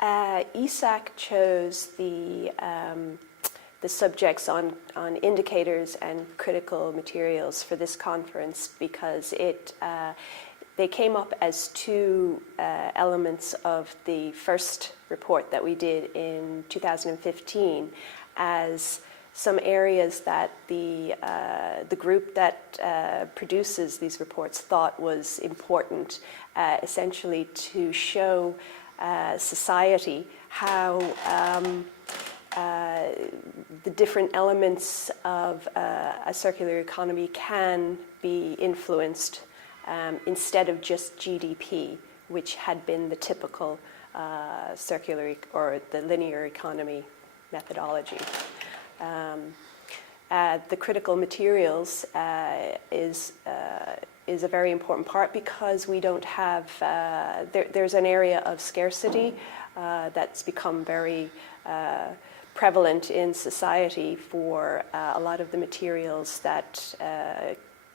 ESAC chose the subjects on indicators and critical materials for this conference because they came up as two elements of the first report that we did in 2015 as some areas that the group that produces these reports thought was important, essentially to show society how the different elements of a circular economy can be influenced instead of just GDP, which had been the typical circular or the linear economy methodology. The critical materials is a very important part because we don't have, there's an area of scarcity that's become very prevalent in society for a lot of the materials that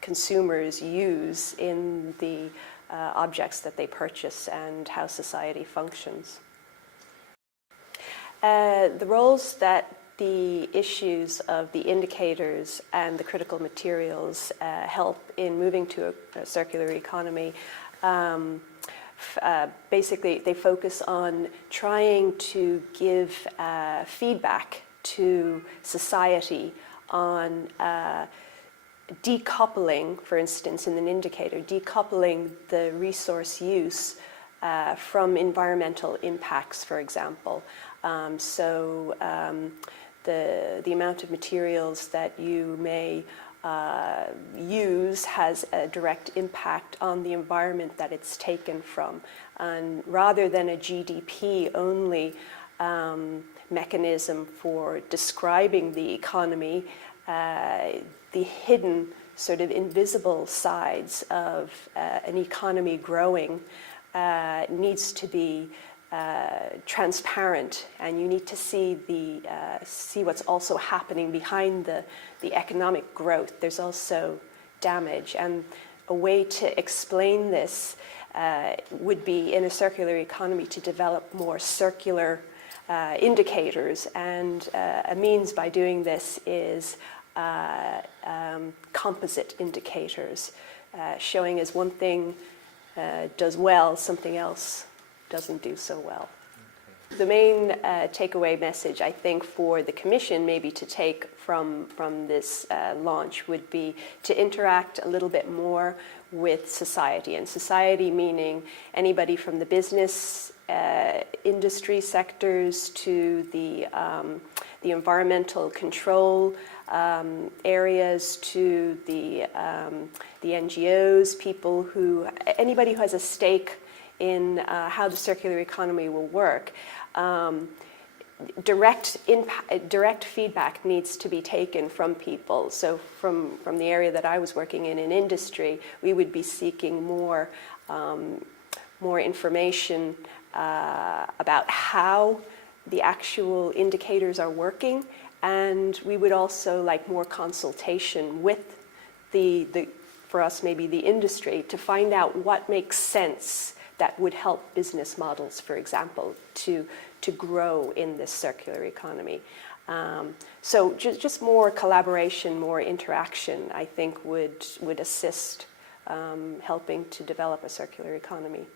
consumers use in the objects that they purchase and how society functions. The roles that the issues of the indicators and the critical materials help in moving to a circular economy. Basically, they focus on trying to give feedback to society on decoupling, for instance, in an indicator, decoupling the resource use from environmental impacts, for example. The amount of materials that you may use has a direct impact on the environment that it's taken from. And rather than a GDP-only mechanism for describing the economy, the hidden sort of invisible sides of an economy growing needs to be transparent, and you need to see what's also happening behind the economic growth. There's also damage, and a way to explain this would be in a circular economy to develop more circular indicators, and a means by doing this is composite indicators, showing as one thing does well, something else doesn't do so well. Okay. The main takeaway message, I think, for the Commission maybe to take from this launch would be to interact a little bit more with society, and society meaning anybody from the business industry sectors to the environmental control areas, to the NGOs, anybody who has a stake in how the circular economy will work. Direct feedback needs to be taken from people. So from the area that I was working in industry, we would be seeking more information about how the actual indicators are working, and we would also like more consultation with for us maybe the industry to find out what makes sense that would help business models, for example, to grow in this circular economy. So just more collaboration, more interaction, I think would assist helping to develop a circular economy.